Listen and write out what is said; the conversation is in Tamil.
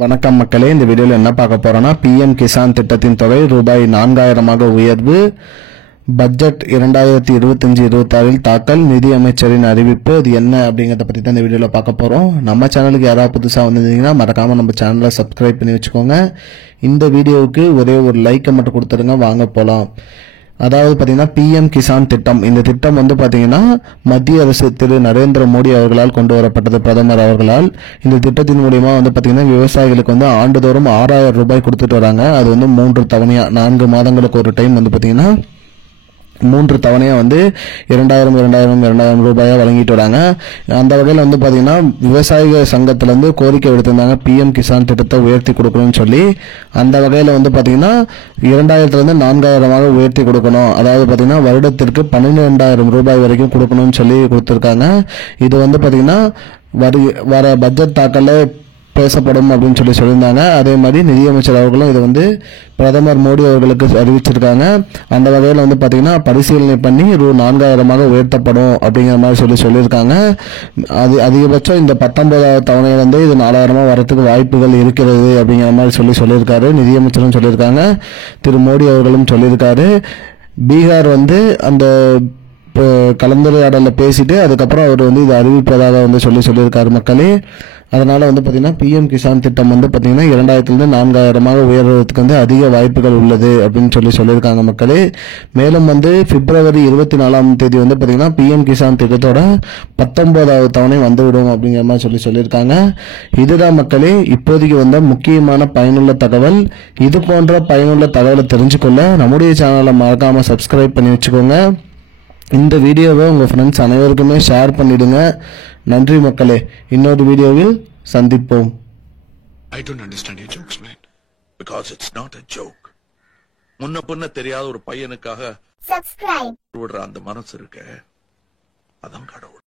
வணக்கம் மக்களே, இந்த வீடியோவில் என்ன பார்க்க போறோம்னா பிஎம் கிசான் திட்டத்தின் தொகை ரூபாய் 4000 உயர்வு, பட்ஜெட் 2025-26 தாக்கல், நிதி அமைச்சரின் அறிவிப்பு. இது என்ன அப்படிங்கறத பத்தி தான் இந்த வீடியோல பார்க்க போறோம். நம்ம சேனலுக்கு யாராவது புதுசா வந்திருந்தீங்கன்னா மறக்காம நம்ம சேனலை சப்ஸ்கிரைப் பண்ணி வச்சுக்கோங்க. இந்த வீடியோவுக்கு ஒரே ஒரு லைக்கை மட்டும் கொடுத்துருங்க. வாங்க போலாம். அதாவது பாத்தீங்கன்னா பிஎம் கிசான் திட்டம், இந்த திட்டம் பாத்தீங்கன்னா மத்திய அரசு திரு நரேந்திர மோடி அவர்களால் கொண்டு வரப்பட்டது, பிரதமர் அவர்களால். இந்த திட்டத்தின் மூலியமா பாத்தீங்கன்னா விவசாயிகளுக்கு ஆண்டுதோறும் 6000 ரூபாய் கொடுத்துட்டு வராங்க. அது 3 தவணையா 4 மாதங்களுக்கு ஒரு டைம் பாத்தீங்கன்னா 3 தவணையா 2000 ரூபாயா வழங்கிட்டு வராங்க. அந்த வகையில் பாத்தீங்கன்னா விவசாயிகள் சங்கத்துல கோரிக்கை விடுத்திருந்தாங்க பிஎம் கிசான் திட்டத்தை உயர்த்தி கொடுக்கணும்னு சொல்லி. அந்த வகையில பாத்தீங்கன்னா 2000 4000 உயர்த்தி கொடுக்கணும். அதாவது பாத்தீங்கன்னா வருடத்திற்கு 12000 ரூபாய் வரைக்கும் கொடுக்கணும்னு சொல்லி கொடுத்திருக்காங்க. இது பாத்தீங்கன்னா வர பட்ஜெட் தாக்கல்ல பேசப்படும் அப்படின்னு சொல்லியிருந்தாங்க. அதே மாதிரி நிதியமைச்சர் அவர்களும் இது பிரதமர் மோடி அவர்களுக்கு அறிவிச்சிருக்காங்க. அந்த வகையில் பாத்தீங்கன்னா பரிசீலனை பண்ணி 4000 உயர்த்தப்படும் அப்படிங்கிற மாதிரி சொல்லியிருக்காங்க. அது அதிகபட்சம் இந்த 19வது தவணை இது 4000 வரத்துக்கு வாய்ப்புகள் இருக்கிறது அப்படிங்கிற மாதிரி சொல்லியிருக்காரு. நிதியமைச்சரும் சொல்லியிருக்காங்க, திரு மோடி அவர்களும் சொல்லியிருக்காரு. பீகார் அந்த கலந்துரையாடல பேசிட்டு அதுக்கப்புறம் அவர் இது அறிவிப்பதாக சொல்லியிருக்காரு மக்களே. அதனால பாத்தீங்கன்னா பிஎம் கிசான் திட்டம் பாத்தீங்கன்னா 2000 4000 உயர்வதற்கு அதிக வாய்ப்புகள் உள்ளது அப்படின்னு சொல்லியிருக்காங்க மக்களே. மேலும் பிப்ரவரி 24 பாத்தீங்கன்னா பிஎம் கிசான் திட்டத்தோட 19வது தவணை வந்துவிடும் அப்படிங்கிற மாதிரி சொல்லியிருக்காங்க. இதுதான் மக்களே இப்போதைக்கு முக்கியமான பயனுள்ள தகவல். இது போன்ற பயனுள்ள தகவலை தெரிஞ்சுக்கொள்ள நம்முடைய சேனலை மறக்காம சப்ஸ்கிரைப் பண்ணி வச்சுக்கோங்க. இந்த வீடியோவை உங்க ஃப்ரெண்ட்ஸ் அனைவருக்குமே ஷேர் பண்ணிடுங்க. நன்றி மக்களே. இன்னொரு வீடியோவில் சந்திப்போம். I don't understand your jokes, man. Because it's not a joke. முன்ன பின்ன தெரியாத ஒரு பையனுக்காக subscribe விடுற அந்த மனசு இருக்க, அதான் கடவுள்.